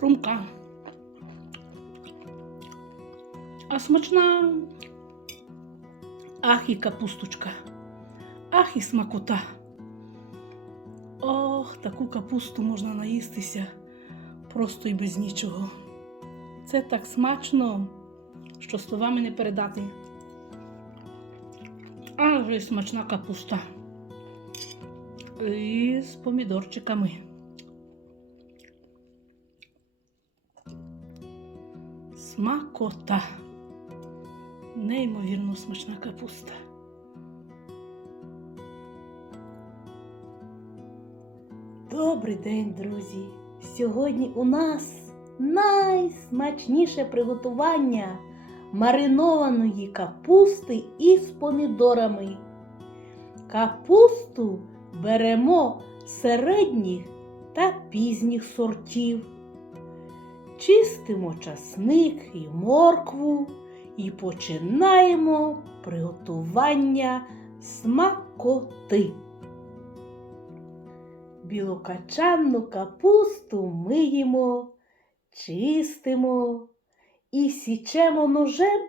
хрумка. А смачна. Ах і капусточка. Ах і смакота. Ох, таку капусту можна наїстися просто і без нічого. Це так смачно, що словами не передати. А вже смачна капуста. І з помідорчиками. Смакота. Неймовірно смачна капуста. Добрий день, друзі! Сьогодні у нас найсмачніше приготування маринованої капусти із помідорами. Капусту беремо середніх та пізніх сортів. Чистимо часник і моркву і починаємо приготування смакоти. Білокачанну капусту миємо, чистимо і січемо ножем,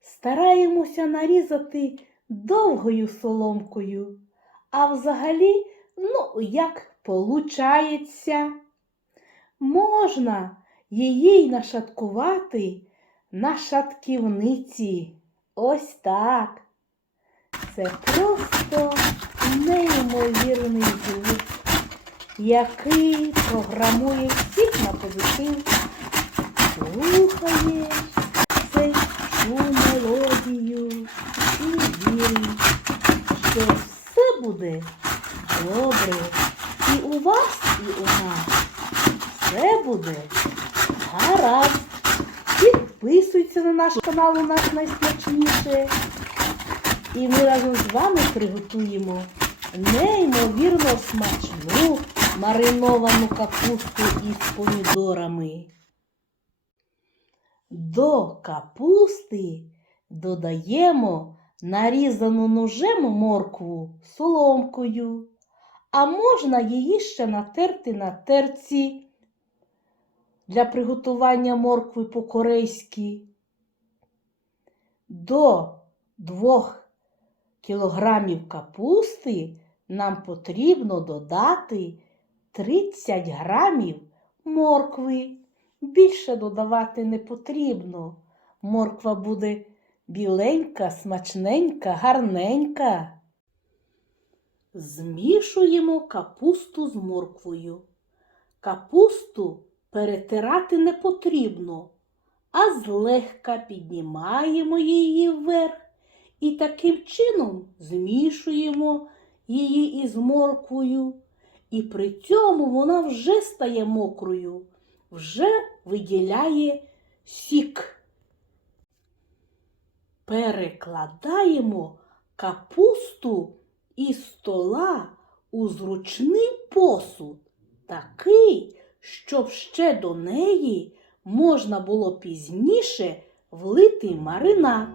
стараємося нарізати довгою соломкою, а взагалі, ну, як получається. Можна її й нашаткувати на шатківниці. Ось так. Це просто неймовірний звук, який програмує всіх на позитив. Слухає цей мелодію і вірить, що все буде добре. І у вас, і у нас все буде гаразд. Підписуйся на наш канал, у нас найсмачніше. І ми разом з вами приготуємо неймовірно смачну мариновану капусту із помідорами. До капусти додаємо нарізану ножем моркву соломкою, а можна її ще натерти на терці для приготування моркви по-корейськи. До 2 кілограмів капусти нам потрібно додати 30 грамів моркви. Більше додавати не потрібно. Морква буде біленька, смачненька, гарненька. Змішуємо капусту з морквою. Капусту перетирати не потрібно, а злегка піднімаємо її вверх і таким чином змішуємо її із морквою. І при цьому вона вже стає мокрою, вже виділяє сік. Перекладаємо капусту із стола у зручний посуд, такий, щоб ще до неї можна було пізніше влити маринад.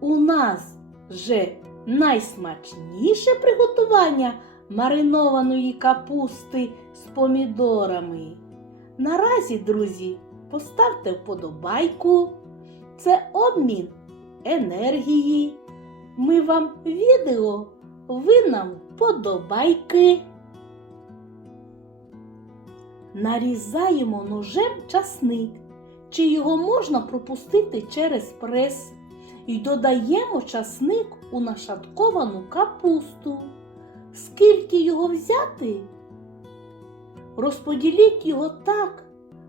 У нас вже найсмачніше приготування маринованої капусти з помідорами. Наразі, друзі, поставте вподобайку. Це обмін енергії. Ми вам відео, ви нам вподобайки. Нарізаємо ножем часник, чи його можна пропустити через прес. І додаємо часник у нашатковану капусту. Скільки його взяти? Розподіліть його так,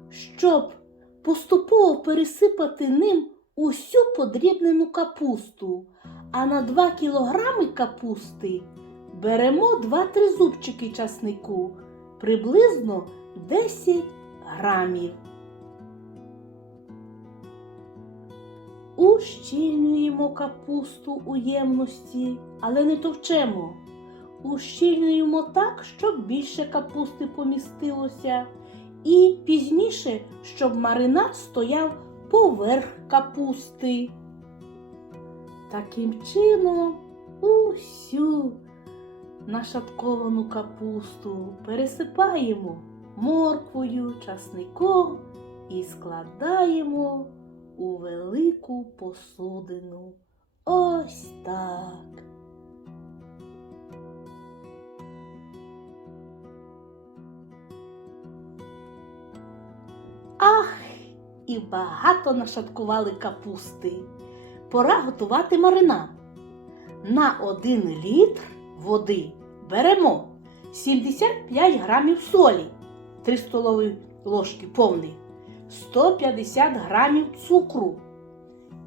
щоб поступово пересипати ним усю подрібнену капусту. А на 2 кілограми капусти беремо 2-3 зубчики часнику, приблизно 10 грамів. Ущільнюємо капусту у ємності, але не товчемо. Ущільнюємо так, щоб більше капусти помістилося, і пізніше, щоб маринад стояв поверх капусти. Таким чином усю нашатковану капусту пересипаємо морквою, часником і складаємо у велику посудину. Ось так. Ах, і багато нашаткували капусти. Пора готувати маринад. На один літр води беремо 75 грамів солі, 3 столові ложки повний, 150 грамів цукру,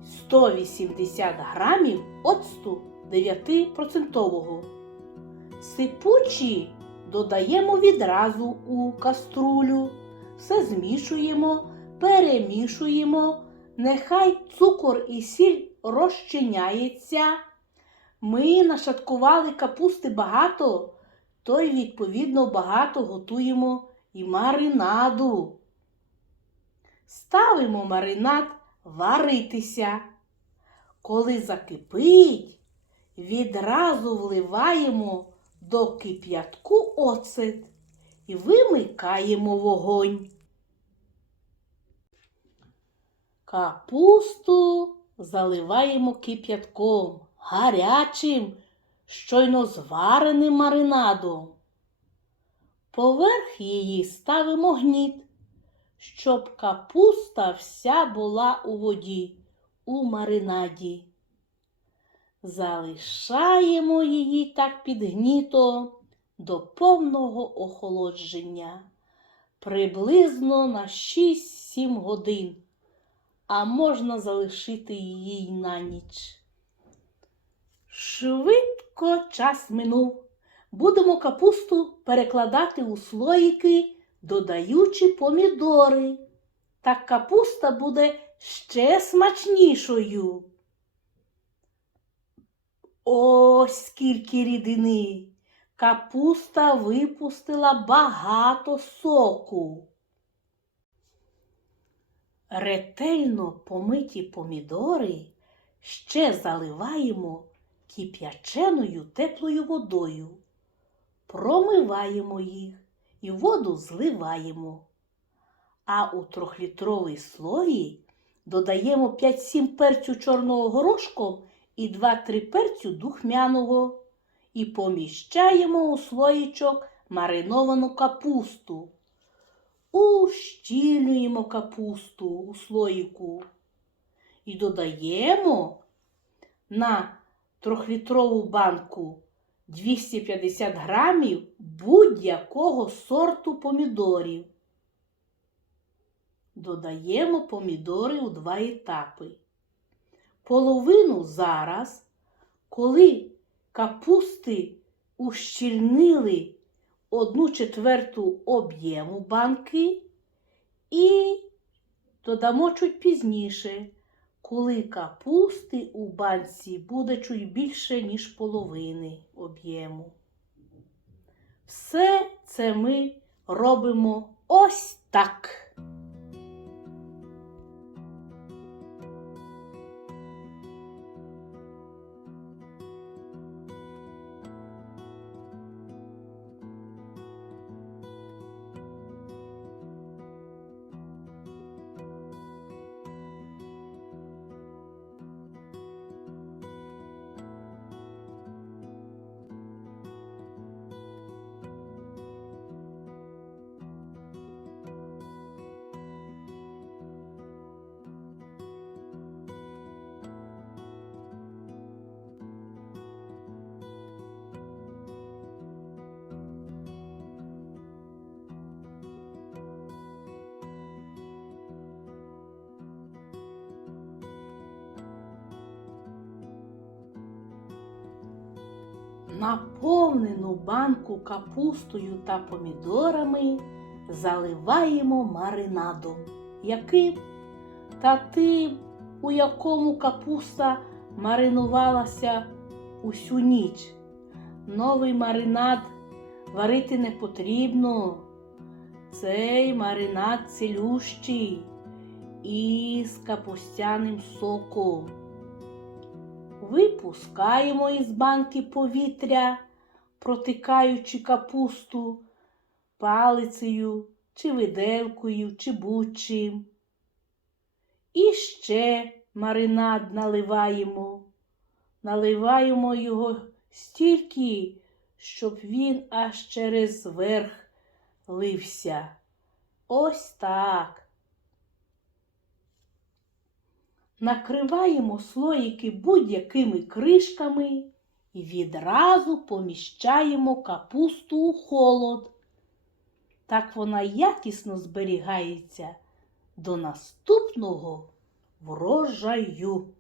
180 грамів оцту 9%. Сипучі додаємо відразу у каструлю. Все змішуємо, перемішуємо. Нехай цукор і сіль розчиняється. Ми нашаткували капусти багато, то й відповідно багато готуємо і маринаду. Ставимо маринад варитися. Коли закипить, відразу вливаємо до кип'ятку оцет і вимикаємо вогонь. Капусту заливаємо кип'ятком, гарячим, щойно звареним маринадом. Поверх її ставимо гніт, щоб капуста вся була у воді, у маринаді. Залишаємо її так під гнітом до повного охолодження, приблизно на 6-7 годин, а можна залишити її на ніч. Швидко час минув. Будемо капусту перекладати у слоїки, додаючи помідори. Так капуста буде ще смачнішою. Ось скільки рідини. Капуста випустила багато соку. Ретельно помиті помідори ще заливаємо кип'яченою теплою водою. Промиваємо їх і воду зливаємо. А у трьохлітровий слої додаємо 5-7 перцю чорного горошком і 2-3 перцю духмяного і поміщаємо у слоїчок мариновану капусту. Ущільнюємо капусту у слоїку і додаємо на трьохлітрову банку 250 грамів будь-якого сорту помідорів. Додаємо помідори у два етапи. Половину зараз, коли капусти ущільнили одну четверту об'єму банки і додамо чуть пізніше, коли капусти у банці буде чуй більше, ніж половини об'єму. Все це ми робимо ось так. Наповнену банку капустою та помідорами заливаємо маринадом. Яким? Та тим, у якому капуста маринувалася усю ніч. Новий маринад варити не потрібно. Цей маринад цілющий із капустяним соком. Випускаємо із банки повітря, протикаючи капусту палицею чи виделкою, чи будь-чим. І ще маринад наливаємо. Наливаємо його стільки, щоб він аж через верх лився. Ось так. Накриваємо слоїки будь-якими кришками і відразу поміщаємо капусту у холод. Так вона якісно зберігається до наступного врожаю.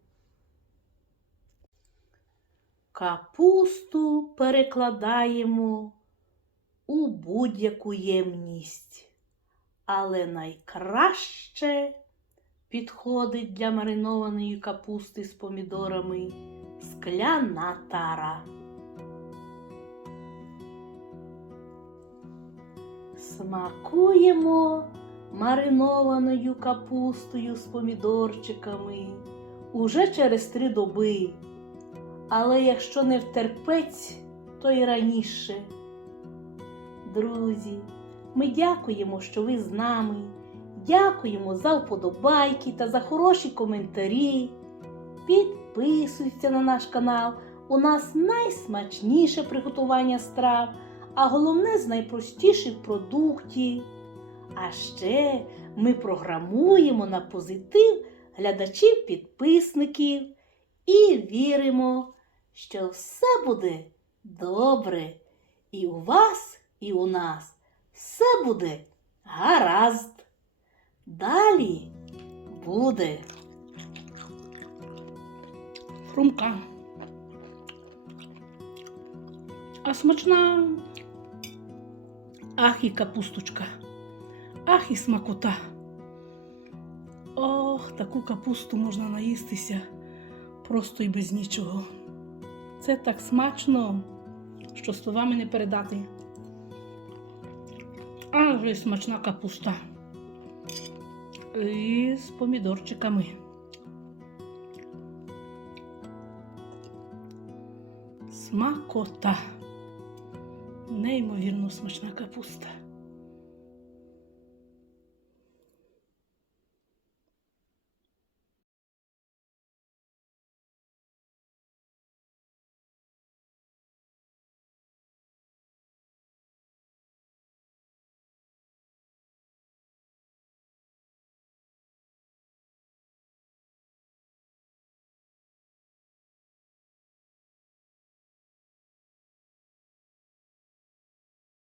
Капусту перекладаємо у будь-яку ємність, але найкраще підходить для маринованої капусти з помідорами скляна тара. Смакуємо маринованою капустою з помідорчиками уже через три доби. Але якщо не втерпець, то й раніше. Друзі, ми дякуємо, що ви з нами. Дякуємо за вподобайки та за хороші коментарі. Підписуйся на наш канал. У нас найсмачніше приготування страв, а головне з найпростіших продуктів. А ще ми програмуємо на позитив глядачів-підписників і віримо, що все буде добре. І у вас, і у нас все буде гаразд. Далі буде. Хрумка. А смачна. Ах і капусточка. Ах і смакота. Ох, таку капусту можна наїстися просто і без нічого. Це так смачно, що словами не передати. А вже смачна капуста. І з помідорчиками. Смакота. Неймовірно смачна капуста.